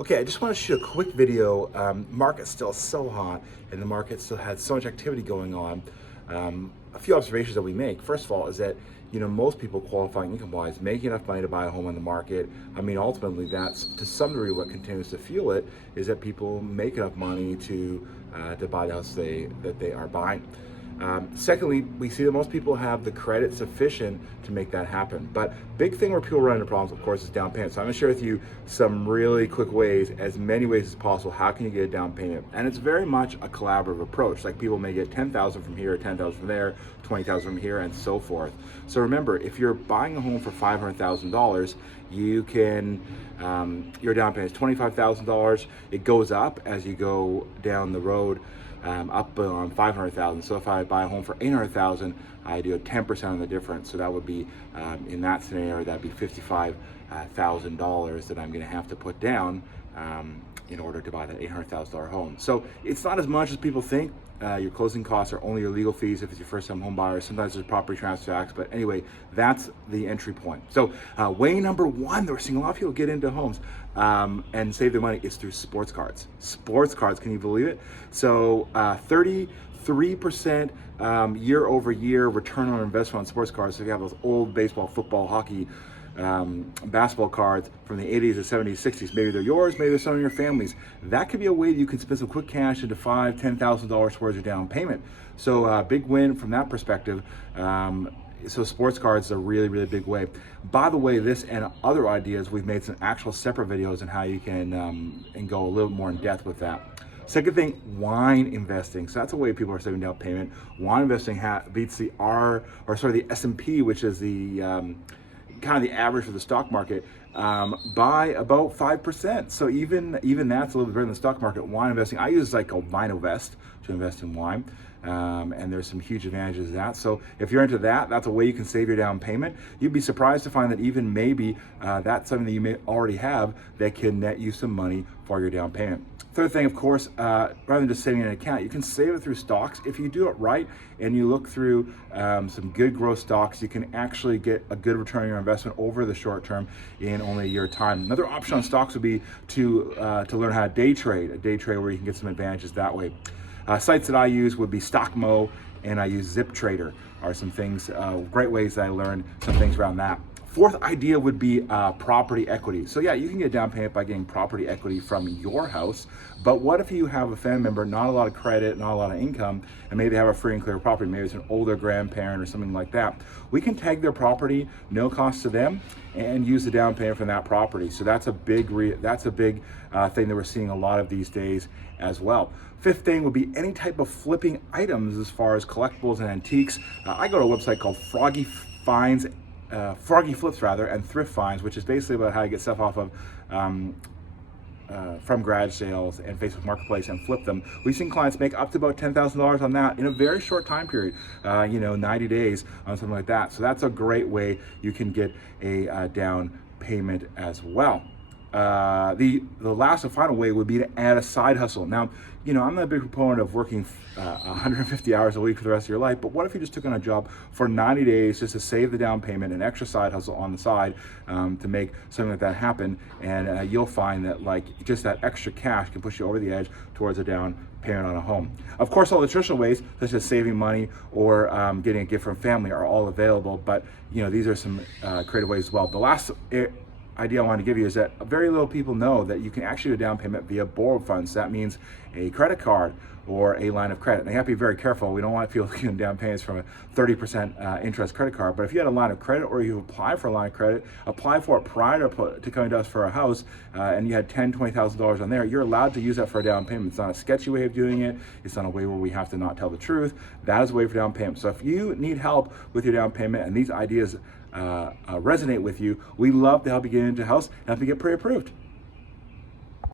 Okay, I just want to shoot a quick video. Market's still so hot, and the market still has so much activity going on. A few observations that we make. First of all, is that most people qualifying income-wise make enough money to buy a home on the market. I mean, ultimately, that's to some degree what continues to fuel it is that people make enough money to buy the house that they are buying. Secondly, we see that most people have the credit sufficient to make that happen. But big thing where people run into problems, of course, is down payment. So I'm gonna share with you some really quick ways, as many ways as possible, how can you get a down payment? And it's very much a collaborative approach. Like people may get 10,000 from here, 10,000 from there, 20,000 from here, and so forth. So remember, if you're buying a home for $500,000, you can, your down payment is $25,000. It goes up as you go down the road. Up on 500,000. So if I buy a home for 800,000, I do a 10% on the difference. So that would be, in that scenario, that'd be $55,000 that I'm going to have to put down in order to buy that $800,000 home. So it's not as much as people think. Your closing costs are only your legal fees if it's your first-time home buyer. Sometimes there's property transfer tax, but anyway, that's the entry point. So way number one that we're seeing a lot of people get into homes and save their money is through sports cards. Sports cards, can you believe it? So 33% year over year return on investment on sports cards. So if you have those old baseball, football, hockey, basketball cards from the 80s, the 70s, 60s. Maybe they're yours, maybe they're some of your family's. That could be a way that you can spend some quick cash into $5,000, $10,000 towards your down payment. So big win from that perspective. So sports cards is a really, really big way. By the way, this and other ideas, we've made some actual separate videos on how you can and go a little more in depth with that. Second thing, wine investing. So that's a way people are saving down payment. Wine investing beats the S&P, which is the kind of the average for the stock market, by about 5%. So even that's a little bit better than the stock market. Wine investing, I use like a VinoVest to invest in wine, and there's some huge advantages to that. So if you're into that, that's a way you can save your down payment. You'd be surprised to find that even maybe that's something that you may already have that can net you some money for your down payment. Third thing, of course, rather than just saving in an account, you can save it through stocks. If you do it right and you look through some good growth stocks, you can actually get a good return on your investment over the short term in only a year time. Another option on stocks would be to learn how to day trade, a day trade where you can get some advantages that way. Sites that I use would be StockMo, and I use Zip Trader are some things, great ways that I learned some things around that. Fourth idea would be property equity. So yeah, you can get a down payment by getting property equity from your house, but what if you have a family member, not a lot of credit, not a lot of income, and maybe they have a free and clear property, maybe it's an older grandparent or something like that. We can tag their property, no cost to them, and use the down payment from that property. So that's a big thing that we're seeing a lot of these days as well. Fifth thing would be any type of flipping items as far as collectibles and antiques. I go to a website called Froggy Flips and Thrift Finds, which is basically about how you get stuff off of from garage sales and Facebook Marketplace and flip them. We've seen clients make up to about $10,000 on that in a very short time period, 90 days on something like that. So that's a great way you can get a down payment as well. The last and final way would be to add a side hustle. Now, I'm not a big proponent of working 150 hours a week for the rest of your life, but what if you just took on a job for 90 days just to save the down payment, an extra side hustle on the side to make something like that happen, and you'll find that just that extra cash can push you over the edge towards a down payment on a home. Of course, all the traditional ways, such as saving money or getting a gift from family, are all available, but these are some creative ways as well. The last idea I want to give you is that very little people know that you can actually do a down payment via borrowed funds. That means a credit card or a line of credit. Now you have to be very careful. We don't want people getting down payments from a 30% interest credit card, but if you had a line of credit or you apply for a line of credit, apply for it prior to coming to us for a house, and you had $10,000, $20,000 on there, you're allowed to use that for a down payment. It's not a sketchy way of doing it. It's not a way where we have to not tell the truth. That is a way for down payment. So if you need help with your down payment and these ideas resonate with you, we love to help you get into a house and help you get pre-approved.